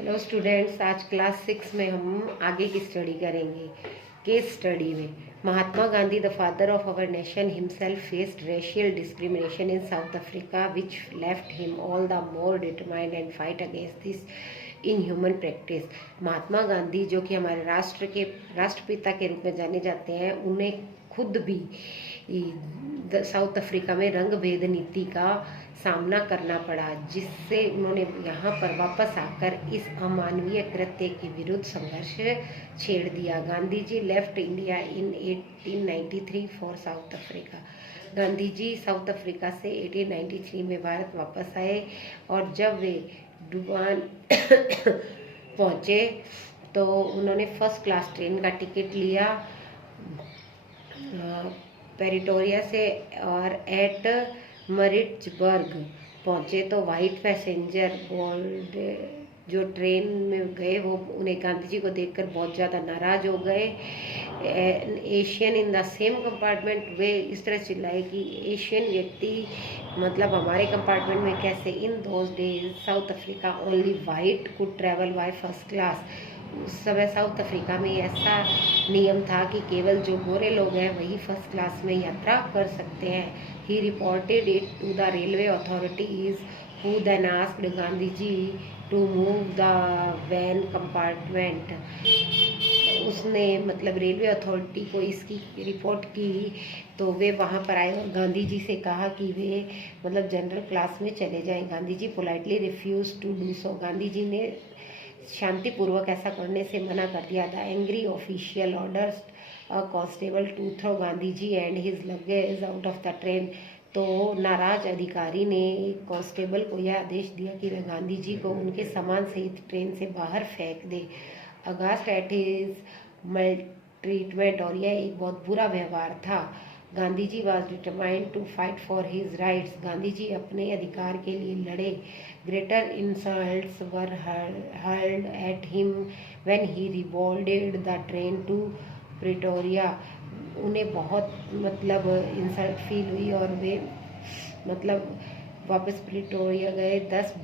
Hello students, आज class 6 में हम आगे की स्टडी करेंगे। केस स्टडी में Mahatma Gandhi, the father of our nation, himself faced racial discrimination in South Africa which left him all the more determined and fight against this inhuman practice. Mahatma Gandhi, जो कि हमारे राष्ट्र के राष्ट्रपिता के रूप में जाने जाते हैं, उन्हें खुद भी साउथ अफ्रीका में रंग भेद नीति का सामना करना पड़ा, जिससे उन्होंने यहाँ पर वापस आकर इस अमानवीय कृत्य के विरुद्ध संघर्ष छेड़ दिया। Gandhi ji left India in 1893 for South Africa. Gandhi ji South Africa से 1893 में भारत वापस आए और जब वे डुबान पहुँचे तो उन्होंने फर्स्ट क्लास ट्रेन का टिकट लिया पेरिटोरिया से और एट मरिट्सबर्ग पहुँचे तो वाइट पैसेंजर बोर्ड जो ट्रेन में गए वो उन्हें गांधी जी को देखकर बहुत ज़्यादा नाराज़ हो गए। Asian in the same compartment, वे इस तरह चिल्लाए कि एशियन व्यक्ति मतलब हमारे कंपार्टमेंट में कैसे। In those days south Africa only white could travel by first class. उस समय साउथ अफ्रीका में ऐसा नियम था कि केवल जो गोरे लोग हैं वही फर्स्ट क्लास में यात्रा कर सकते हैं। He reported it to the railway authorities who then asked Gandhi ji to move the van compartment. उसने मतलब रेलवे अथॉरिटी को इसकी रिपोर्ट की तो वे वहाँ पर आए और गांधी जी से कहा कि वे मतलब जनरल क्लास में चले जाएं। Gandhi ji politely refuse to do so. Gandhi ji ने शांतिपूर्वक ऐसा करने से मना कर दिया। The angry official orders a constable to throw Gandhi ji and his luggage out of the train. तो नाराज अधिकारी ने कांस्टेबल को यह आदेश दिया कि वह गांधी जी को उनके सामान सहित ट्रेन से बाहर फेंक दे। Aghast at his maltreatment, और यह एक बहुत बुरा व्यवहार था। Gandhi ji was determined to fight for his rights. Gandhi ji अपने अधिकार के लिए लड़े। Greater insults were hurled at him when he reboarded the train to Pretoria. उन्हें बहुत मतलब इंसल्ट फील हुई और वे मतलब वापस प्रिटोरिया गए। दस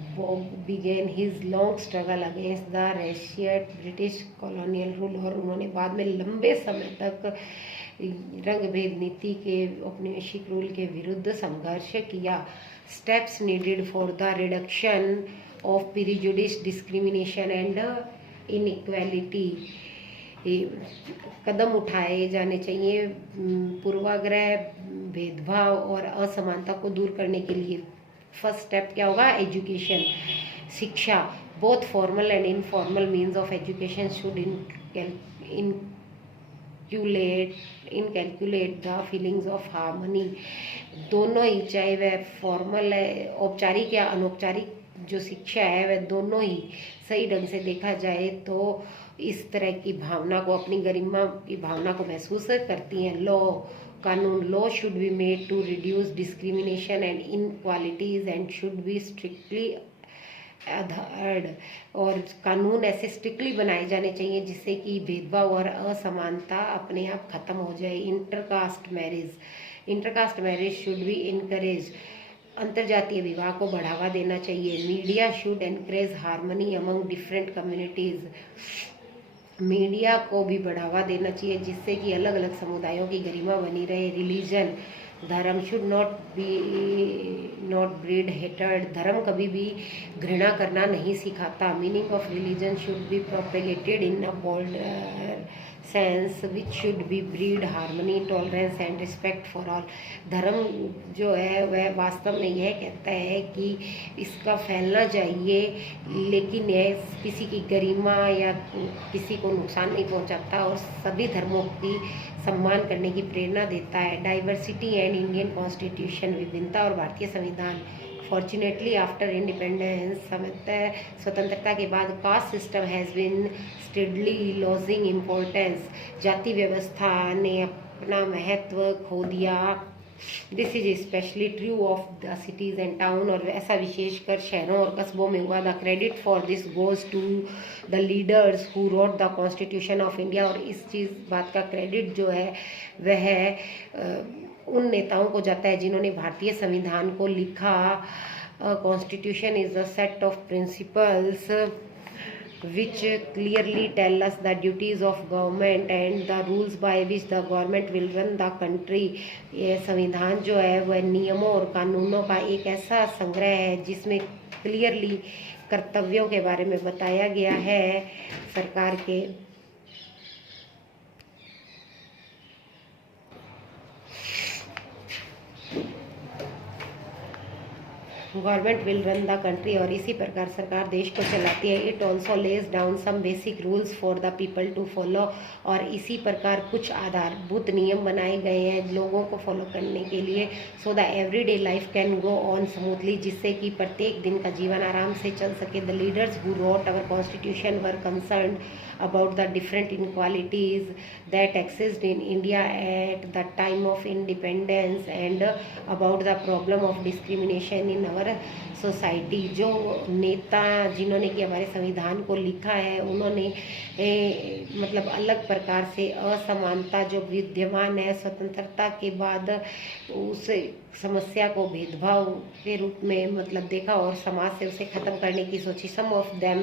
begin his long struggle against the Russian British colonial rule, और उन्होंने बाद में लंबे समय तक रंग भेद नीति के औपनिवेशिक रूल के विरुद्ध संघर्ष किया। Steps needed for the reduction of prejudice, discrimination and inequality, कदम उठाए जाने चाहिए पूर्वाग्रह, भेदभाव और असमानता को दूर करने के लिए। फर्स्ट स्टेप क्या होगा? एजुकेशन, शिक्षा। Both formal and informal means of education should inculcate the feelings of harmony. दोनों ही, चाहे वह फॉर्मल है, औपचारिक या अनौपचारिक जो शिक्षा है, वह दोनों ही सही ढंग से देखा जाए तो इस तरह की भावना को, अपनी गरिमा की भावना को महसूस करती हैं। लॉ, कानून, law should be made to reduce discrimination and inequalities and should be strictly adhered, और कानून ऐसे स्ट्रिक्टली बनाए जाने चाहिए जिससे कि भेदभाव और असमानता अपने आप खत्म हो जाए। Intercaste marriage should be encourage, अंतर्जातीय विवाह को बढ़ावा देना चाहिए। Media should encourage harmony among different communities, media को भी बढ़ावा देना चाहिए जिससे कि अलग अलग समुदायों की गरिमा बनी रहे। रिलीजन, धर्म शुड नॉट ब्रीड हेटर्ड, धर्म कभी भी घृणा करना नहीं सिखाता। Meaning of religion should be propagated in a boulder sense which should be breed harmony, tolerance and respect for all. धर्म जो है वह वास्तव में यह कहता है कि इसका फैलना चाहिए, लेकिन यह किसी की गरिमा या किसी को नुकसान नहीं पहुंचाता और सभी धर्मों की सम्मान करने की प्रेरणा देता है। डाइवर्सिटी एंड इंडियन कॉन्स्टिट्यूशन, विभिन्नता और भारतीय संविधान। फॉर्चुनेटली आफ्टर इंडिपेंडेंस, स्वतंत्रता के बाद caste system has been steadily losing importance, जाति व्यवस्था ने अपना महत्व खो दिया। This is specially true of the cities and town, और ऐसा विशेषकर शहरों और कस्बों में हुआ। The credit for this goes to the leaders who wrote the constitution of India, और इस बात का क्रेडिट जो है वह उन नेताओं को जाता है जिन्होंने भारतीय संविधान को लिखा। Constitution is a set of principles which clearly tell us the duties of government and the rules by which the government will run the country। ये संविधान जो है वह नियमों और कानूनों का एक ऐसा संग्रह है जिसमें क्लियरली कर्तव्यों के बारे में बताया गया है सरकार के। Government will run the country, और इसी प्रकार सरकार देश को चलाती है। It also lays down some basic rules for the people to follow, और इसी प्रकार कुछ आधारभूत नियम बनाए गए हैं लोगों को फॉलो करने के लिए। So the everyday life can go on smoothly, जिससे कि प्रत्येक दिन का जीवन आराम से चल सके। The leaders who road our constitution were concerned about the different inequalities that exist in India at the time of independence and about the problem of discrimination in our society। जो नेता जिन्होंने कि हमारे संविधान को लिखा है उन्होंने मतलब अलग प्रकार से असमानता जो विद्यमान है स्वतंत्रता के बाद उस समस्या को भेदभाव के रूप में मतलब देखा और समाज से उसे खत्म करने की सोची। सम ऑफ देम,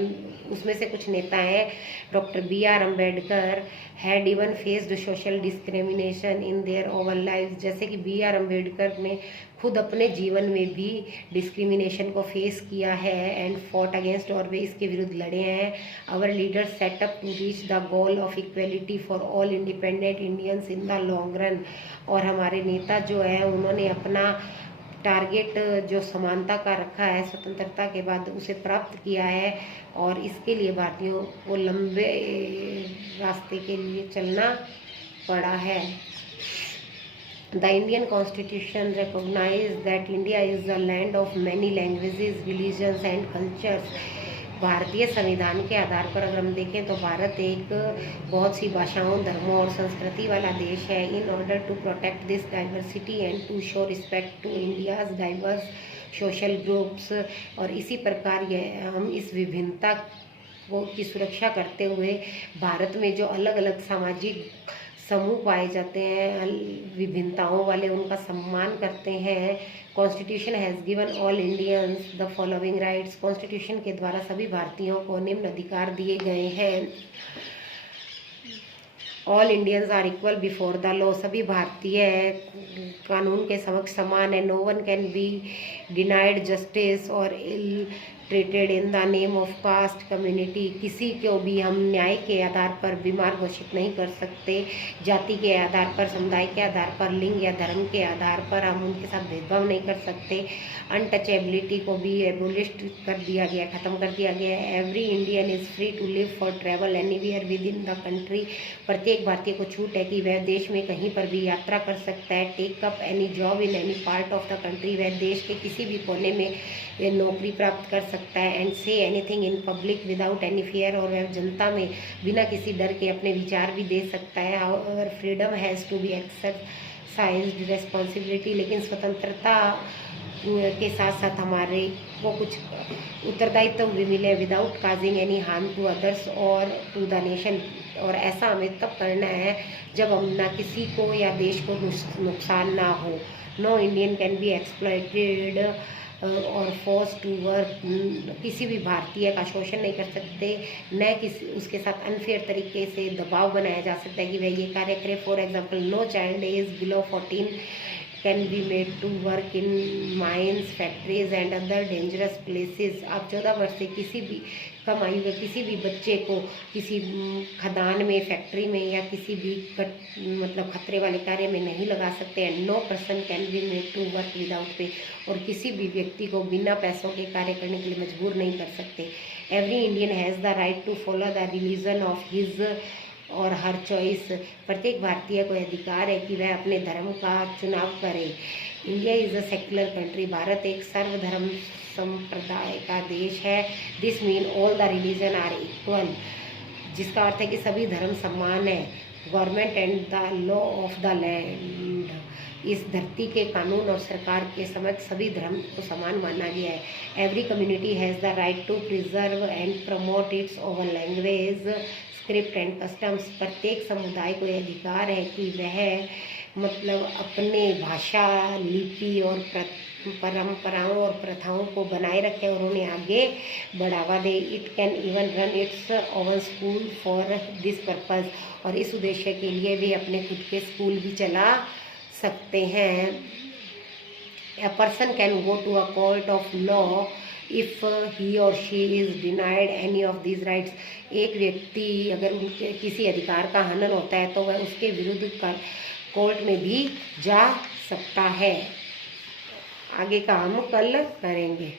उसमें से कुछ नेता हैं doctor B.R. Ambedkar had even faced social discrimination in their own life. जैसे कि B.R. अम्बेडकर ने खुद अपने जीवन में भी डिस्क्रिमिनेशन को फेस किया है एंड फॉट अगेंस्ट, और वे इसके विरुद्ध लड़े हैं। Our leader set up to reach the goal of equality for all independent Indians in the long run. और हमारे नेता जो है उन्होंने अपना टारगेट जो समानता का रखा है स्वतंत्रता के बाद उसे प्राप्त किया है, और इसके लिए भारतीयों को लंबे रास्ते के लिए चलना पड़ा है। The Indian Constitution recognizes that India is a land of many languages, religions and cultures। भारतीय संविधान के आधार पर अगर हम देखें तो भारत एक बहुत सी भाषाओं, धर्मों और संस्कृति वाला देश है। In order to protect this diversity and to show respect to India's diverse social groups, और इसी प्रकार हम इस विभिन्नता की सुरक्षा करते हुए भारत में जो अलग अलग सामाजिक समूह पाए जाते हैं विभिन्नताओं वाले, उनका सम्मान करते हैं। Constitution has given all Indians the following rights. Constitution के द्वारा सभी भारतीयों को निम्न अधिकार दिए गए हैं। All Indians are equal before the law. सभी भारतीय कानून के समक्ष समान है। No one can be denied justice or ill treated in the name of caste community. किसी को भी हम न्याय के आधार पर बीमार घोषित नहीं कर सकते। जाति के आधार पर, समुदाय के आधार पर, लिंग या धर्म के आधार पर हम उनके साथ भेदभाव नहीं कर सकते। अनटचेबिलिटी को भी एबोलिश कर दिया गया, खत्म कर दिया गया है। Every Indian is free to live for travel anywhere within the country. प्रत्येक भारतीय को छूट है कि वह देश में कहीं पर भी यात्रा कर सकता है। Take up any job in any part of the country. वह देश के किसी भी कोने में नौकरी प्राप्त कर सकता है। And say anything in public without any fear, और वह जनता में बिना किसी डर के अपने विचार भी दे सकता है। और freedom has to be exercised responsibility, लेकिन स्वतंत्रता के साथ साथ हमारे को कुछ उत्तरदायित्व भी मिले without causing any harm to others or to the nation. और ऐसा हमें तब करना है जब हम ना किसी को या देश को नुकसान ना हो। No Indian can be exploited or force to work. किसी भी भारतीय का शोषण नहीं कर सकते, न किसी उसके साथ अनफेयर तरीके से दबाव बनाया जा सकता है कि वह ये कार्य करे। For example, no child age below 14 can be made to work in mines, factories and other dangerous places. आप 14 वर्ष से किसी भी कम आयु के किसी भी बच्चे को किसी खदान में, फैक्ट्री में या किसी भी मतलब खतरे वाले कार्य में नहीं लगा सकते हैं। No person can be made to work without pay, और किसी भी व्यक्ति को बिना पैसों के कार्य करने के लिए मजबूर नहीं कर सकते। Every Indian has the right to follow the religion of his or her choice. प्रत्येक भारतीय को अधिकार है कि वह अपने धर्म का चुनाव करे। India is a secular country. Bharat एक सर्वधर्म संप्रदाय का देश है। This mean all the religion are equal, जिसका अर्थ है कि सभी धर्म समान है। Government and the law of the land. इस धरती के कानून और सरकार के समक्ष सभी धर्म को समान माना गया है। Every community has the right to preserve and promote its own language, script and customs. प्रत्येक समुदाय को यह अधिकार है कि वह मतलब अपने भाषा, लिपि और परंपराओं और प्रथाओं को बनाए रखे और उन्हें आगे बढ़ावा दे। It can even run its own school for this purpose, और इस उद्देश्य के लिए वे अपने खुद के स्कूल भी चला सकते हैं। A person can go to a court of law if he or she is denied any of these rights. एक व्यक्ति अगर उनके किसी अधिकार का हनन होता है तो वह उसके विरुद्ध कोर्ट में भी जा सकता है। आगे का हम कल करेंगे।